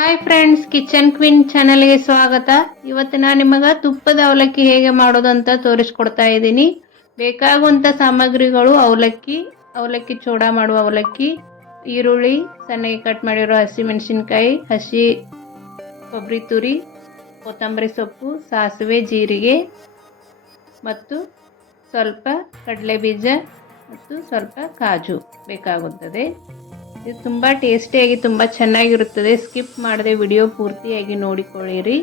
Hi friends, kitchen queen ಚಾನೆಲ್ಗೆ ಸ್ವಾಗತ. ಇವತ್ತು ನಾನು ನಿಮಗೆ ತುಪ್ಪದ ಅವಲಕ್ಕಿ ಹೇಗೆ ಮಾಡೋದು ಅಂತ ತೋರಿಸ್ಕೊಡ್ತಾ ಇದ್ದೀನಿ. ಬೇಕಾಗುವಂಥ ಸಾಮಗ್ರಿಗಳು: ಅವಲಕ್ಕಿ ಚೂಡ ಮಾಡುವ ಅವಲಕ್ಕಿ, ಈರುಳ್ಳಿ, ಸಣ್ಣಗೆ ಕಟ್ ಮಾಡಿರೋ ಹಸಿಮೆಣಸಿನಕಾಯಿ, ಹಸಿ ಕೊಬ್ಬರಿ ತುರಿ, ಕೊತ್ತಂಬರಿ ಸೊಪ್ಪು, ಸಾಸಿವೆ, ಜೀರಿಗೆ ಮತ್ತು ಸ್ವಲ್ಪ ಕಡಲೆ ಬೀಜ ಮತ್ತು ಸ್ವಲ್ಪ ಕಾಜು ಬೇಕಾಗುತ್ತದೆ. ಇದು ತುಂಬ ಟೇಸ್ಟಿಯಾಗಿ ತುಂಬ ಚೆನ್ನಾಗಿರುತ್ತದೆ. ಸ್ಕಿಪ್ ಮಾಡದೆ ವಿಡಿಯೋ ಪೂರ್ತಿಯಾಗಿ ನೋಡಿಕೊಳ್ಳಿರಿ.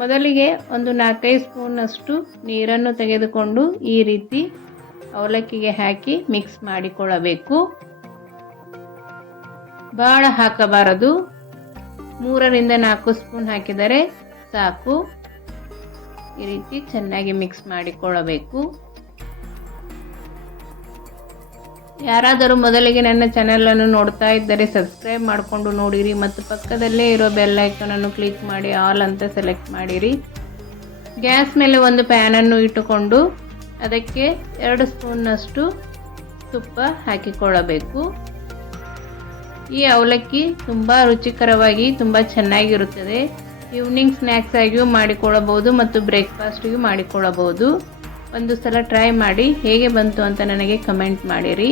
ಮೊದಲಿಗೆ ಒಂದು 4-5 ಸ್ಪೂನಷ್ಟು ನೀರನ್ನು ತೆಗೆದುಕೊಂಡು ಈ ರೀತಿ ಅವಲಕ್ಕಿಗೆ ಹಾಕಿ ಮಿಕ್ಸ್ ಮಾಡಿಕೊಳ್ಳಬೇಕು. ಬಹಳ ಹಾಕಬಾರದು, 3-4 ಸ್ಪೂನ್ ಹಾಕಿದರೆ ಸಾಕು. ಈ ರೀತಿ ಚೆನ್ನಾಗಿ ಮಿಕ್ಸ್ ಮಾಡಿಕೊಳ್ಳಬೇಕು. ಯಾರಾದರೂ ಮೊದಲಿಗೆ ನನ್ನ ಚಾನೆಲನ್ನು ನೋಡ್ತಾ ಇದ್ದರೆ ಸಬ್ಸ್ಕ್ರೈಬ್ ಮಾಡಿಕೊಂಡು ನೋಡಿರಿ ಮತ್ತು ಪಕ್ಕದಲ್ಲೇ ಇರೋ ಬೆಲ್ ಐಕಾನನ್ನು ಕ್ಲಿಕ್ ಮಾಡಿ ಆಲ್ ಅಂತ ಸೆಲೆಕ್ಟ್ ಮಾಡಿರಿ. ಗ್ಯಾಸ್ ಮೇಲೆ ಒಂದು ಪ್ಯಾನನ್ನು ಇಟ್ಟುಕೊಂಡು ಅದಕ್ಕೆ 2 ಸ್ಪೂನ್ನಷ್ಟು ತುಪ್ಪ ಹಾಕಿಕೊಳ್ಳಬೇಕು. ಈ ಅವಲಕ್ಕಿ ತುಂಬ ರುಚಿಕರವಾಗಿ ತುಂಬ ಚೆನ್ನಾಗಿರುತ್ತದೆ. ಈವ್ನಿಂಗ್ ಸ್ನ್ಯಾಕ್ಸ್ ಆಗಿಯೂ ಮಾಡಿಕೊಳ್ಳಬಹುದು ಮತ್ತು ಬ್ರೇಕ್ಫಾಸ್ಟಿಗೂ ಮಾಡಿಕೊಳ್ಳಬಹುದು. ಒಂದು ಸಲ ಟ್ರೈ ಮಾಡಿ ಹೇಗೆ ಬಂತು ಅಂತ ನನಗೆ ಕಮೆಂಟ್ ಮಾಡಿರಿ.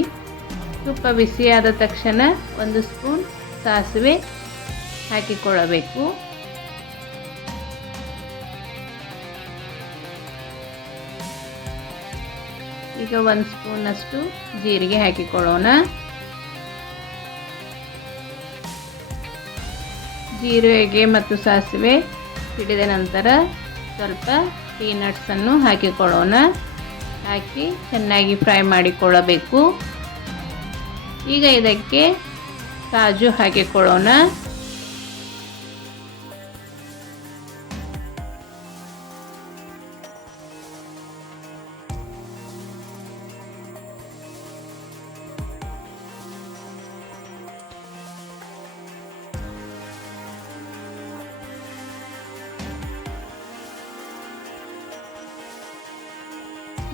ತುಪ್ಪ ಬಿಸಿಯಾದ ತಕ್ಷಣ 1 ಸ್ಪೂನ್ ಸಾಸಿವೆ ಹಾಕಿಕೊಳ್ಳಬೇಕು. ಈಗ 1 ಸ್ಪೂನಷ್ಟು ಜೀರಿಗೆ ಹಾಕಿಕೊಳ್ಳೋಣ. ಜೀರಿಗೆ ಮತ್ತು ಸಾಸಿವೆ ಸಿಡಿದ ನಂತರ ಸ್ವಲ್ಪ ಪೀನಟ್ಸನ್ನು ಹಾಕಿಕೊಳ್ಳೋಣ. ಹಾಕಿ ಚೆನ್ನಾಗಿ ಫ್ರೈ ಮಾಡಿಕೊಳ್ಳಬೇಕು. ಈಗ ಇದಕ್ಕೆ ಕಾಜು ಹಾಕಿಕೊಳ್ಳೋಣ.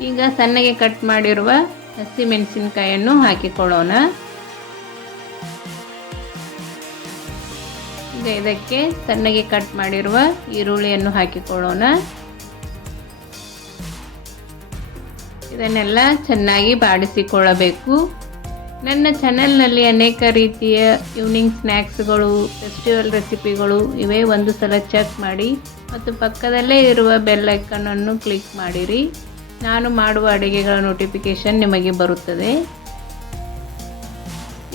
ಈಗ ಸಣ್ಣಗೆ ಕಟ್ ಮಾಡಿರುವ ಹಸಿಮೆಣಸಿನಕಾಯಿಯನ್ನು ಹಾಕಿಕೊಳ್ಳೋಣ. ಈಗ ಇದಕ್ಕೆ ಸಣ್ಣಗೆ ಕಟ್ ಮಾಡಿರುವ ಈರುಳ್ಳಿಯನ್ನು ಹಾಕಿಕೊಳ್ಳೋಣ. ಇದನ್ನೆಲ್ಲ ಚೆನ್ನಾಗಿ ಬಾಡಿಸಿಕೊಳ್ಳಬೇಕು. ನನ್ನ ಚಾನೆಲ್ನಲ್ಲಿ ಅನೇಕ ರೀತಿಯ ಈವ್ನಿಂಗ್ ಸ್ನ್ಯಾಕ್ಸ್ಗಳು, ಫೆಸ್ಟಿವಲ್ ರೆಸಿಪಿಗಳು ಇವೆ. ಒಂದು ಸಲ ಚೆಕ್ ಮಾಡಿ ಮತ್ತು ಪಕ್ಕದಲ್ಲೇ ಇರುವ ಬೆಲ್ ಐಕಾನನ್ನು ಕ್ಲಿಕ್ ಮಾಡಿರಿ. ನಾನು ಮಾಡುವ ಅಡುಗೆಗಳ ನೋಟಿಫಿಕೇಷನ್ ನಿಮಗೆ ಬರುತ್ತದೆ.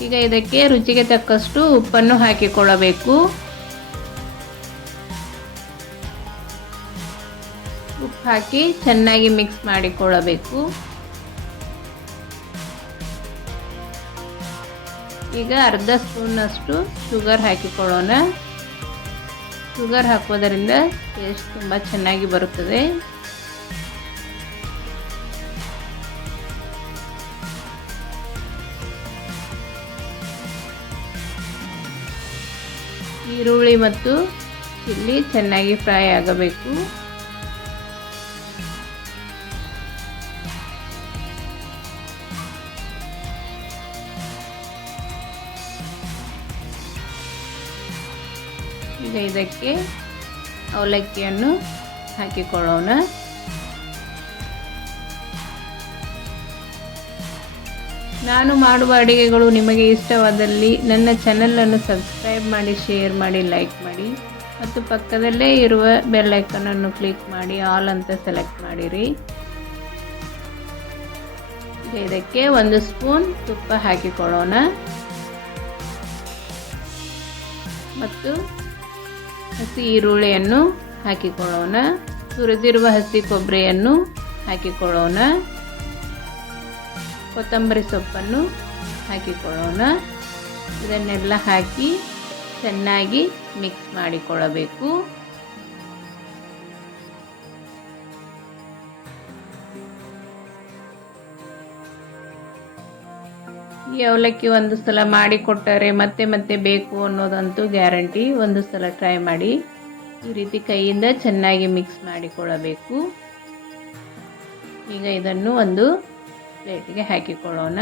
ಈಗ ಇದಕ್ಕೆ ರುಚಿಗೆ ತಕ್ಕಷ್ಟು ಉಪ್ಪನ್ನು ಹಾಕಿಕೊಳ್ಳಬೇಕು. ಉಪ್ಪು ಹಾಕಿ ಚೆನ್ನಾಗಿ ಮಿಕ್ಸ್ ಮಾಡಿಕೊಳ್ಳಬೇಕು. ಈಗ ಅರ್ಧ ಸ್ಪೂನಷ್ಟು ಶುಗರ್ ಹಾಕಿಕೊಳ್ಳೋಣ. ಶುಗರ್ ಹಾಕೋದರಿಂದ ಟೇಸ್ಟ್ ತುಂಬ ಚೆನ್ನಾಗಿ ಬರುತ್ತದೆ. ಈರುಳ್ಳಿ ಮತ್ತು ಚಿಲ್ಲಿ ಚೆನ್ನಾಗಿ ಫ್ರೈ ಆಗಬೇಕು. ಈಗ ಇದಕ್ಕೆ ಅವಲಕ್ಕಿಯನ್ನು ಹಾಕಿಕೊಳ್ಳೋಣ. ನಾನು ಮಾಡುವ ಅಡುಗೆಗಳು ನಿಮಗೆ ಇಷ್ಟವಾದಲ್ಲಿ ನನ್ನ ಚಾನೆಲನ್ನು ಸಬ್ಸ್ಕ್ರೈಬ್ ಮಾಡಿ, ಶೇರ್ ಮಾಡಿ, ಲೈಕ್ ಮಾಡಿ ಮತ್ತು ಪಕ್ಕದಲ್ಲೇ ಇರುವ ಬೆಲ್ ಐಕಾನನ್ನು ಕ್ಲಿಕ್ ಮಾಡಿ ಆಲ್ ಅಂತ ಸೆಲೆಕ್ಟ್ ಮಾಡಿರಿ. ಈಗ ಇದಕ್ಕೆ 1 ಸ್ಪೂನ್ ತುಪ್ಪ ಹಾಕಿಕೊಳ್ಳೋಣ ಮತ್ತು ಹಸಿ ಈರುಳ್ಳಿಯನ್ನು ಹಾಕಿಕೊಳ್ಳೋಣ. ತುರಿದಿರುವ ಹಸಿ ಕೊಬ್ಬರಿಯನ್ನು ಹಾಕಿಕೊಳ್ಳೋಣ. ಕೊತ್ತಂಬರಿ ಸೊಪ್ಪನ್ನು ಹಾಕಿಕೊಳ್ಳೋಣ. ಇದನ್ನೆಲ್ಲ ಹಾಕಿ ಚೆನ್ನಾಗಿ ಮಿಕ್ಸ್ ಮಾಡಿಕೊಳ್ಳಬೇಕು. ಈ ಅವಲಕ್ಕಿ ಒಂದು ಸಲ ಮಾಡಿಕೊಟ್ಟರೆ ಮತ್ತೆ ಮತ್ತೆ ಬೇಕು ಅನ್ನೋದಂತೂ ಗ್ಯಾರಂಟಿ. ಒಂದು ಸಲ ಟ್ರೈ ಮಾಡಿ. ಈ ರೀತಿ ಕೈಯಿಂದ ಚೆನ್ನಾಗಿ ಮಿಕ್ಸ್ ಮಾಡಿಕೊಳ್ಳಬೇಕು. ಈಗ ಇದನ್ನು ಒಂದು ಪ್ಲೇಟಿಗೆ ಹಾಕಿಕೊಳ್ಳೋಣ.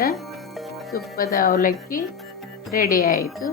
ಈಗ ತುಪ್ಪದ ಅವಲಕ್ಕಿ ರೆಡಿ ಆಯಿತು.